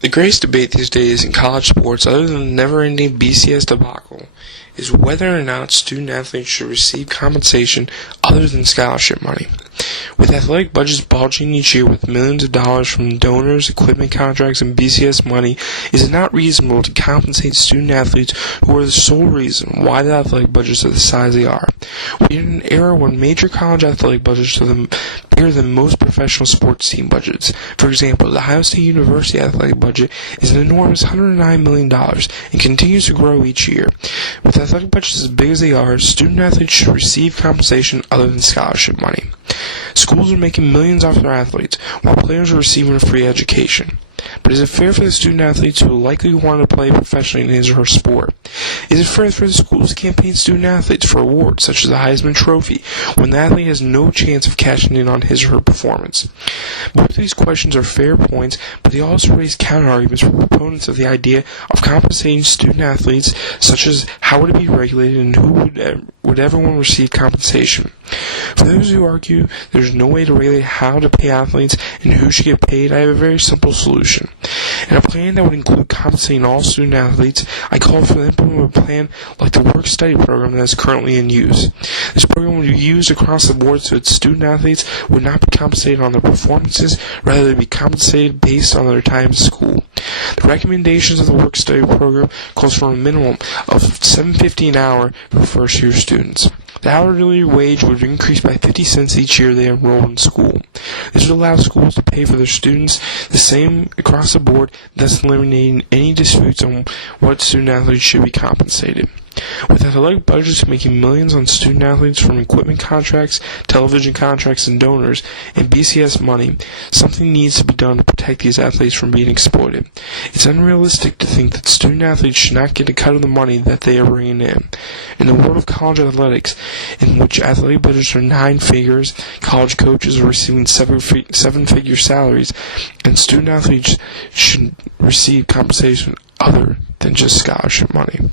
The greatest debate these days in college sports, other than the never-ending BCS debacle, is whether or not student-athletes should receive compensation other than scholarship money. With athletic budgets bulging each year with millions of dollars from donors, equipment contracts, and BCS money, is it not reasonable to compensate student-athletes who are the sole reason why the athletic budgets are the size they are? We are in an era when major college athletic budgets are bigger than most professional sports team budgets. For example, the Ohio State University athletic budget is an enormous $109 million and continues to grow each year. With athletic budgets as big as they are, student-athletes should receive compensation other than scholarship money. Schools are making millions off their athletes, while players are receiving a free education. But is it fair for the student-athletes who likely want to play professionally in his or her sport? Is it fair for the schools to campaign student-athletes for awards such as the Heisman Trophy when the athlete has no chance of cashing in on his or her performance? Both of these questions are fair points, but they also raise counter-arguments for proponents of the idea of compensating student-athletes, such as how would it be regulated and who would everyone receive compensation. For those who argue there's no way to regulate how to pay athletes and who should get paid, I have a very simple solution. In a plan that would include compensating all student-athletes, I call for the implementation of a plan like the work-study program that is currently in use. This program would be used across the board so that student-athletes would not be compensated on their performances, rather they be compensated based on their time at school. The recommendations of the work-study program calls for a minimum of $7.50 an hour for first-year students. The hourly wage would increase by 50 cents each year they enroll in school. This would allow schools to pay for their students the same across the board, thus eliminating any disputes on what student-athletes should be compensated. With athletic budgets making millions on student-athletes from equipment contracts, television contracts, and donors, and BCS money, something needs to be done to protect these athletes from being exploited. It's unrealistic to think that student-athletes should not get a cut of the money that they are bringing in. In the world of college athletics, in which athletic budgets are 9 figures, college coaches are receiving 7-figure salaries, and student-athletes should receive compensation other than just scholarship money.